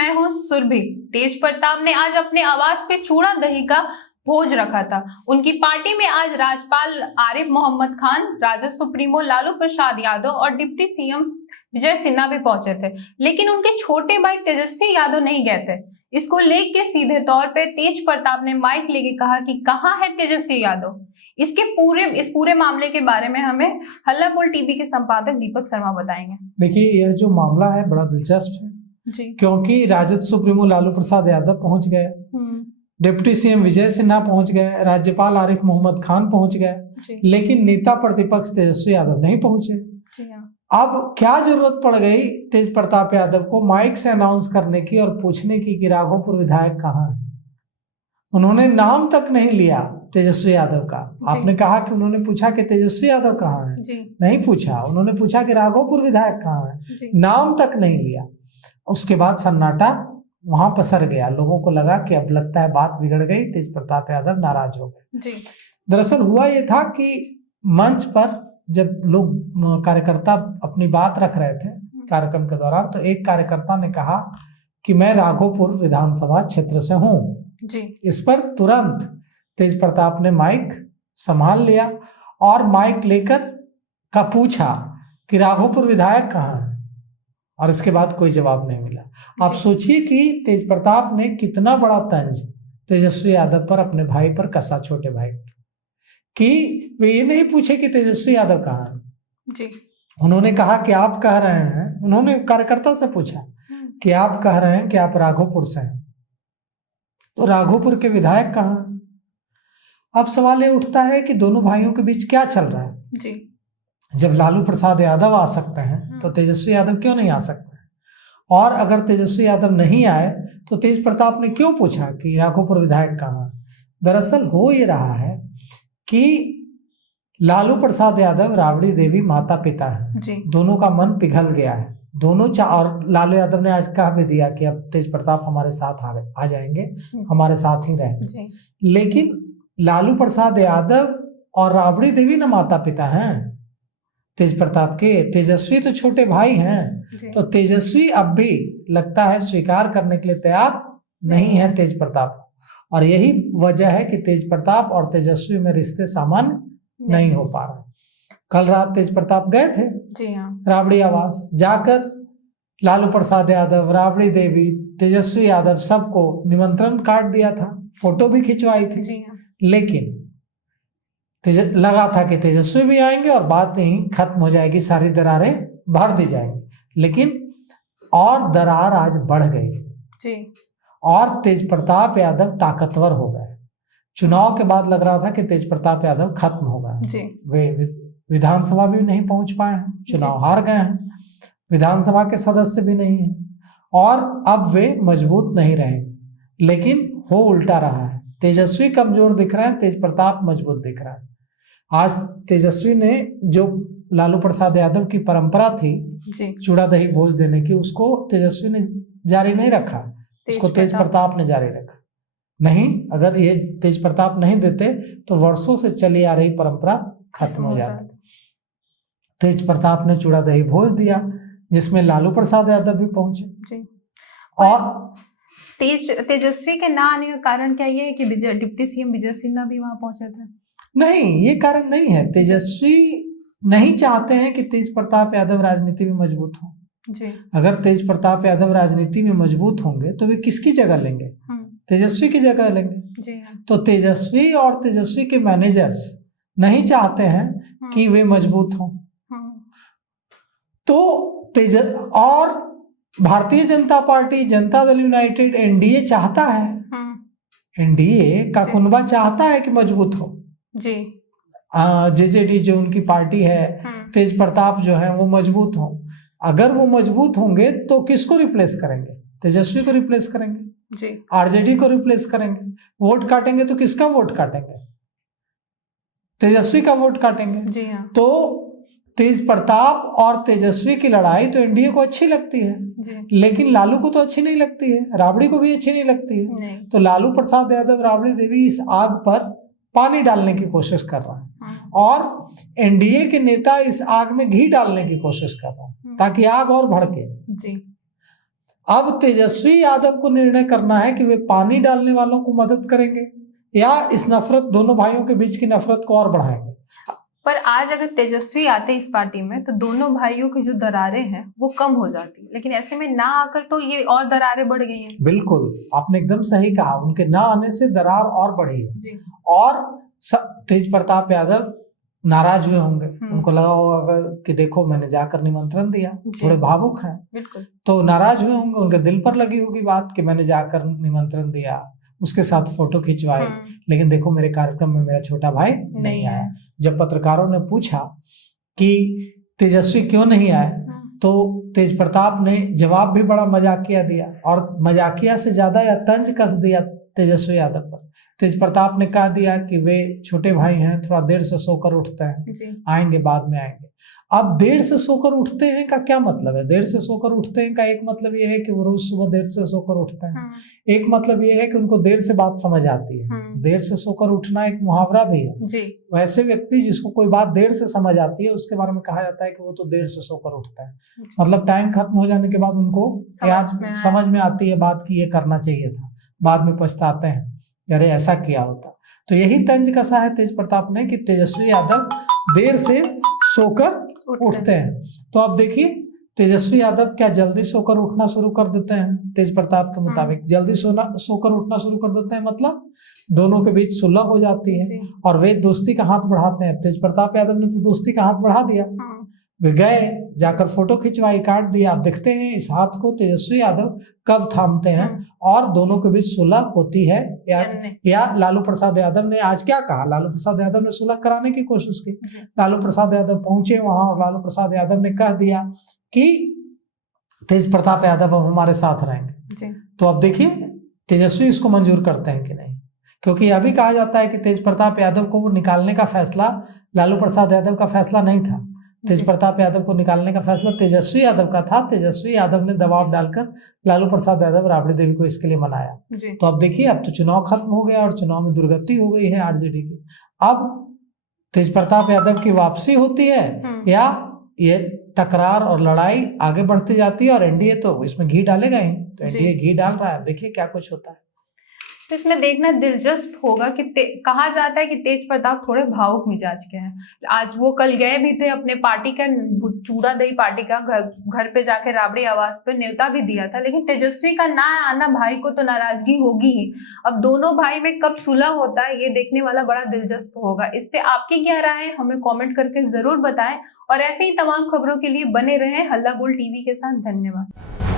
मैं हूँ सुरभि। तेज प्रताप ने आज अपने आवास पे चूड़ा दही का भोज रखा था। उनकी पार्टी में आज राज्यपाल आरिफ मोहम्मद खान, राजद सुप्रीमो लालू प्रसाद यादव और डिप्टी सीएम विजय सिन्हा भी पहुंचे थे, लेकिन उनके छोटे भाई तेजस्वी यादव नहीं गए थे। इसको लेके सीधे तौर पे तेज प्रताप ने माइक लेके कहा कि कहाँ है तेजस्वी यादव। इस पूरे मामले के बारे में हमें हल्ला बोल टीवी के संपादक दीपक शर्मा बताएंगे। देखिए, यह जो मामला है बड़ा दिलचस्प है जी। क्योंकि राजद सुप्रीमो लालू प्रसाद यादव पहुंच गए, डिप्टी सीएम विजय सिन्हा पहुंच गए, राज्यपाल आरिफ मोहम्मद खान पहुंच गए, लेकिन नेता प्रतिपक्ष तेजस्वी यादव नहीं पहुंचे। अब क्या जरूरत पड़ गई तेज प्रताप यादव को माइक से अनाउंस करने की और पूछने की कि राघोपुर विधायक कहाँ है। उन्होंने नाम तक नहीं लिया तेजस्वी यादव का। आपने कहा कि उन्होंने पूछा कि तेजस्वी यादव कहाँ है, नहीं पूछा। उन्होंने पूछा कि राघोपुर विधायक कहाँ है, नाम तक नहीं लिया। उसके बाद सन्नाटा वहां पसर गया। लोगों को लगा कि अब लगता है बात बिगड़ गई, तेज प्रताप यादव नाराज हो गए। दरअसल हुआ ये था कि मंच पर जब लोग कार्यकर्ता अपनी बात रख रहे थे कार्यक्रम के दौरान, तो एक कार्यकर्ता ने कहा कि मैं राघोपुर विधानसभा क्षेत्र से हूँ। इस पर तुरंत तेज प्रताप ने माइक संभाल लिया और माइक लेकर का पूछा कि राघोपुर विधायक कहाँ है, और इसके बाद कोई जवाब नहीं मिला। आप सोचिए कि तेज प्रताप ने कितना बड़ा तंज तेजस्वी यादव पर, अपने भाई पर कसा, छोटे भाई, कि वे ये नहीं पूछे कि तेजस्वी यादव कहाँ है। उन्होंने कहा कि आप कह रहे हैं, उन्होंने कार्यकर्ता से पूछा कि आप कह रहे हैं कि आप राघोपुर से हैं, तो राघोपुर के विधायक कहाँ हैं। अब सवाल ये उठता है कि दोनों भाइयों के बीच क्या चल रहा है। जब लालू प्रसाद यादव आ सकते हैं तो तेजस्वी यादव क्यों नहीं आ सकते हैं? और अगर तेजस्वी यादव नहीं आए तो तेज प्रताप ने क्यों पूछा कि राघोपुर विधायक कहाँ है? दरअसल हो ये रहा है कि लालू प्रसाद यादव, राबड़ी देवी माता पिता हैं, दोनों का मन पिघल गया है। दोनों और लालू यादव ने आज कह भी दिया कि अब तेज प्रताप हमारे साथ आ जाएंगे, हमारे साथ ही रहेंगे। लेकिन लालू प्रसाद यादव और राबड़ी देवी ना माता पिता हैं तेज प्रताप के, तेजस्वी तो छोटे भाई हैं। तो तेजस्वी अब भी लगता है स्वीकार करने के लिए तैयार नहीं है तेज प्रताप को, और यही वजह है कि तेज प्रताप और तेजस्वी में रिश्ते सामान्य नहीं हो पा रहे। कल रात तेज प्रताप गए थे राबड़ी आवास, जाकर लालू प्रसाद यादव, राबड़ी देवी, तेजस्वी यादव सबको निमंत्रण कार्ड दिया था, फोटो भी खिंचवाई थी। लेकिन लगा था कि तेजस्वी भी आएंगे और बात यहीं खत्म हो जाएगी, सारी दरारें भर दी जाएंगी। लेकिन और दरार आज बढ़ गई और तेज प्रताप यादव ताकतवर हो गए। चुनाव के बाद लग रहा था कि तेज प्रताप यादव खत्म हो गए। वे विधानसभा भी नहीं पहुंच पाए हैं, चुनाव हार गए हैं, विधानसभा के सदस्य भी नहीं है, और अब वे मजबूत नहीं रहे। लेकिन हो उल्टा रहा है, तेजस्वी कमजोर दिख रहा है, तेज प्रताप मजबूत दिख रहा है। आज तेजस्वी ने जो लालू प्रसाद यादव की परंपरा थी चूड़ा दही भोज देने की, उसको तेजस्वी ने जारी नहीं रखा, उसको तेज प्रताप ने जारी रखा। नहीं, अगर ये तेज प्रताप नहीं देते तो वर्षों से चली आ रही परंपरा खत्म हो जाती। तेज प्रताप ने चूड़ा दही भोज दिया जिसमें लालू प्रसाद यादव भी पहुंचे। और तेजस्वी के ना आने का कारण क्या ये है कि डिप्टी सीएम विजय सिन्हा भी वहां पहुंचे थे? नहीं, ये कारण नहीं है। तेजस्वी नहीं चाहते हैं कि तेज प्रताप यादव राजनीति में मजबूत हो। अगर तेज प्रताप यादव राजनीति में मजबूत होंगे तो वे किसकी जगह लेंगे? तेजस्वी की जगह लेंगे। तो तेजस्वी और तेजस्वी के मैनेजर्स नहीं चाहते हैं कि वे मजबूत हों। तो और Bharatiya Janata party, Janata Dal United, NDA चाहता है, एनडीए का कुनबा चाहता है कि मजबूत हो। जेजेडी जो उनकी पार्टी है, तेज प्रताप जो है वो मजबूत हो। अगर वो मजबूत होंगे तो किसको रिप्लेस करेंगे? तेजस्वी को रिप्लेस करेंगे, आरजेडी को रिप्लेस करेंगे। वोट काटेंगे तो किसका वोट काटेंगे? तेजस्वी का वोट काटेंगे। तो तेज प्रताप और तेजस्वी की लड़ाई तो एनडीए को अच्छी लगती है, लेकिन लालू को तो अच्छी नहीं लगती है, राबड़ी को भी अच्छी नहीं लगती है। तो लालू प्रसाद यादव, राबड़ी देवी इस आग पर पानी डालने की कोशिश कर रहा है, और एनडीए के नेता इस आग में घी डालने की कोशिश कर रहा है ताकि आग और भड़के। अब तेजस्वी यादव को निर्णय करना है कि वे पानी डालने वालों को मदद करेंगे या इस नफरत, दोनों भाइयों के बीच की नफरत को और बढ़ाएंगे। पर आज अगर तेजस्वी आते इस पार्टी में तो दोनों भाइयों की जो दरारें हैं वो कम हो जाती, लेकिन ऐसे में ना आकर तो ये और दरारें बढ़ गई हैं। बिल्कुल, आपने एकदम सही कहा, उनके ना आने से दरार और बढ़ी है जी। और तेज प्रताप यादव नाराज हुए होंगे, उनको लगा होगा कि देखो मैंने जाकर निमंत्रण दिया, थोड़े भावुक हैं, बिल्कुल, तो नाराज हुए होंगे, उनके दिल पर लगी होगी बात कि मैंने जाकर निमंत्रण दिया, उसके साथ फोटो खिंचवाई, लेकिन देखो मेरे कार्यक्रम में मेरा छोटा भाई नहीं आया। जब पत्रकारों ने पूछा कि तेजस्वी क्यों नहीं आए, तो तेज प्रताप ने जवाब भी बड़ा मजाकिया दिया और मजाकिया से ज्यादा या तंज कस दिया तेजस्वी यादव पर। तेज प्रताप ने कह दिया कि वे छोटे भाई हैं, थोड़ा देर से सोकर उठते हैं, आएंगे बाद में आएंगे। अब देर से सोकर उठते हैं का क्या मतलब है? देर से सोकर उठते हैं का एक मतलब ये है कि वो रोज सुबह देर से सोकर उठते हैं, एक मतलब ये है कि उनको देर से बात समझ आती है। देर से सोकर उठना एक मुहावरा भी है जी। वैसे व्यक्ति जिसको कोई बात देर से समझ आती है उसके बारे में कहा जाता है कि वो तो देर से सोकर उठता है, मतलब टाइम खत्म हो जाने के बाद उनको समझ में आती है बात की ये करना चाहिए था, बाद में पछताते हैं अरे ऐसा किया होता। तो यही तंज कसा है तेज प्रताप ने कि तेजस्वी यादव देर से सोकर उठते हैं। तो अब देखिए तेजस्वी यादव क्या जल्दी सोकर उठना शुरू कर देते हैं? तेज प्रताप के मुताबिक जल्दी सोकर उठना शुरू कर देते हैं, मतलब दोनों के बीच सुलह हो जाती है और वे दोस्ती का हाथ बढ़ाते हैं। तेज प्रताप यादव ने तो दोस्ती का हाथ बढ़ा दिया, वे गए जाकर फोटो खिंचवाई, काट दिया। अब देखते हैं इस हाथ को तेजस्वी यादव कब थामते हैं और दोनों के बीच सुलह होती है या लालू प्रसाद यादव ने आज क्या कहा? लालू प्रसाद यादव ने सुलह कराने की कोशिश की। लालू प्रसाद यादव पहुंचे वहां और लालू प्रसाद यादव ने कह दिया कि तेज प्रताप यादव अब हमारे साथ रहेंगे। तो अब देखिए तेजस्वी इसको मंजूर करते हैं कि नहीं, क्योंकि यह भी कहा जाता है कि तेज प्रताप यादव को निकालने का फैसला लालू प्रसाद यादव का फैसला नहीं था, तेज प्रताप यादव को निकालने का फैसला तेजस्वी यादव का था। तेजस्वी यादव ने दबाव डालकर लालू प्रसाद यादव, राबड़ी देवी को इसके लिए मनाया। तो अब देखिए अब तो चुनाव खत्म हो गया और चुनाव में दुर्गति हो गई है आरजेडी की। अब तेज प्रताप यादव की वापसी होती है या ये तकरार और लड़ाई आगे बढ़ती जाती है और एनडीए तो इसमें घी डालेगा ही, तो एनडीए घी डाल रहा है। देखिए क्या कुछ होता है। तो इसमें देखना दिलचस्प होगा कि कहा जाता है कि तेज प्रताप थोड़े भावुक मिजाज के हैं। आज वो कल गए भी थे अपने पार्टी का चूड़ा दही पार्टी का घर पे जाके राबड़ी आवास पे न्योता भी दिया था, लेकिन तेजस्वी का ना आना भाई को तो नाराजगी होगी ही। अब दोनों भाई में कब सुलह होता है ये देखने वाला बड़ा दिलचस्प होगा। इस पे आपकी क्या राय है हमें कॉमेंट करके जरूर बताएं और ऐसे ही तमाम खबरों के लिए बने रहें हल्ला बोल टीवी के साथ। धन्यवाद।